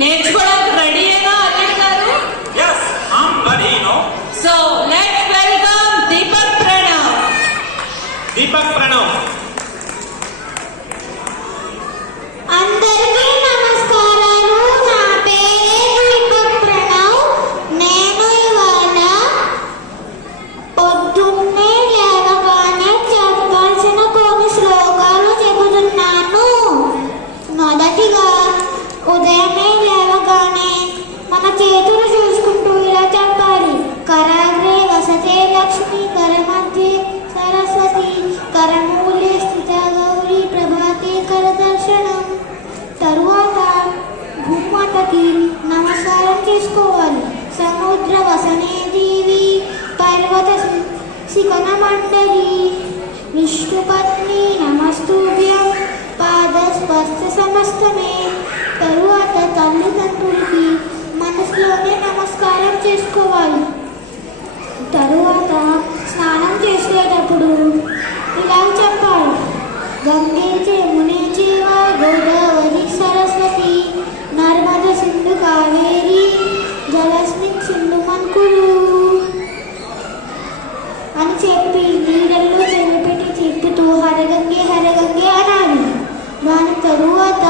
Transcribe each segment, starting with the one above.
నేర్చుకోవడానికి రెడీయేనా అల్లుడు గారు? Yes, I'm ready, you know. So let's welcome Deepak Pranav. Deepak Pranav. అందరికీ నమస్కారాలు. నా పేరే దీపక్ ప్రణవ్. నేను ఇవాళ పొద్దున్నే లేవగానే చెప్పాల్సిన కొన్ని శ్లోకాలు చెబుతున్నాను. మొదటిగా ఉదయమే లేవగానే మన చేతులు చూసుకుంటూ ఇలా చెప్పాలి. కరాగ్రే వసతే లక్ష్మి, కరమధ్యే సరస్వతి, కరమూలే స్థిత గౌరీ, ప్రభాతే కరదర్శనం. తరువాత భూమాతకి నమస్కారం చేసుకోవాలి. సముద్ర వసనే దేవి, పర్వత శిఖన మండలి, విష్ణుపత్ని నమస్తుభ్యం, పాదస్పర్శ సమస్తమే. తరువాత తల్లిదండ్రులకి మనసులోనే నమస్కారం చేసుకోవాలి. తరువాత స్నానం చేసేటప్పుడు ఇలా చెప్పాలి. గంగే యమునే చైవ గోదావరి సరస్వతి, నర్మద సింధు కావేరి, జలస్మిన్ సింధు మన్కురు అని చెప్పి నీళ్ళల్లో చెవిపెట్టి తిప్పుతూ హరగంగే హరగంగే అనాలి. దాని తరువాత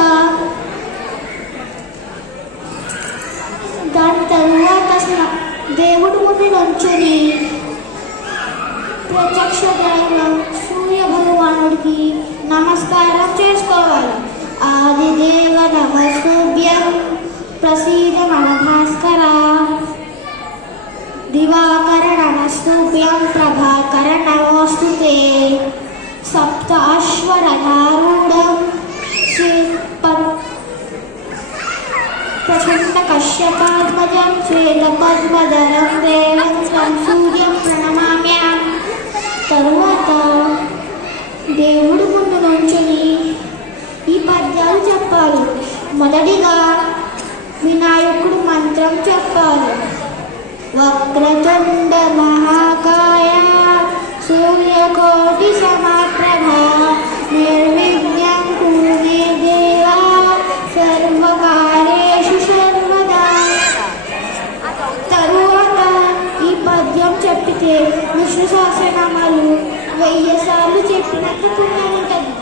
దేవుడు ముందు నుంచుని ప్రత్యక్ష దైవం సూర్య భగవానుడికి నమస్కారం చేసుకోవాలి. ఆదిదేవ నమస్తుభ్యం, ప్రసీద మన భాస్కర, దివాకర నమస్తుభ్యం, ప్రభాకర నమోస్తుతే. సప్త అశ్వరథారూఢం ప్రచండ కశ్యపాత్మజం, శ్వేతపద్మధరం దేవం తం సూర్యం ప్రణమామ్యాం. తరువాత దేవుడు ముందు నుంచుని ఈ పద్యాలు చెప్పాలి. మొదటిగా వినాయకుడు మంత్రం చెప్పాలి. వక్రతుండ మహాకాయ, సూర్యకోటి సమప్రభ, నిర్విఘ్నం కురు మే దేవా, సర్వకార్యేషు సర్వదా. తరువాత ఈ పద్యం చెప్పితే విష్ణు సహస్రనామాలు 1000 సార్లు చెప్పినట్టు పుణ్యం ఉంటుంది.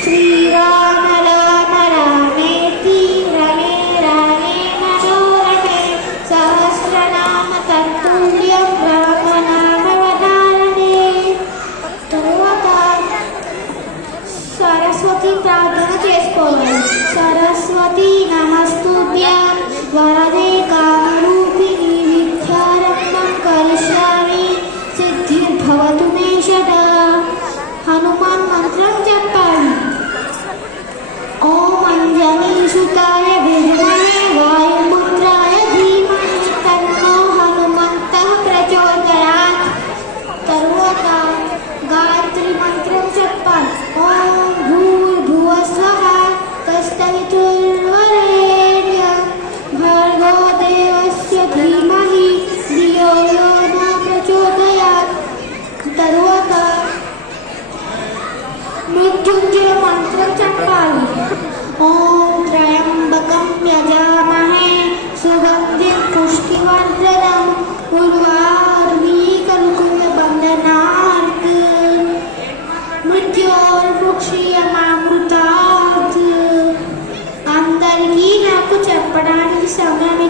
శ్రీరామ రామ రామేతి, రమే రామే మనోరమే, సహస్రనామ తత్తుల్యం రామనామ వదారణే. తరువాత సరస్వతి ప్రార్థన చేసుకోవాలి. సరస్వతి నమస్తుభ్యం, వరదే కామరూపిణి, విద్యారంభం కరిష్యామి, సిద్ధిర్భవతు మే సదా. హనుమాన్ మంత్రం చెప్పాలి. ఓం అంజనీసుతాయ విద్మహే వాయుపుత్రాయ ధీమహి, తన్నో హనుమంతః ప్రచోదయాత్. తరువాత గాయత్రి మంత్రం చెప్పాలి. ఓం భూర్భువస్వః తత్సవితుర్వరేణ్యం, భర్గో దేవస్య ధీమహి ధియో యో న ప్రచోదయాత్. తరువాత మృత్యుంజయ మంత్రం చెప్పాలి. ఓం త్రయంబకం యజామహే సుగంధిం పుష్టివర్ధనం, ఉర్వారుకీకరుకుల బంధనాత్, మృత్యోర్ముక్షీయమామృతాత్. అందరికీ నాకు చెప్పడానికి సమయం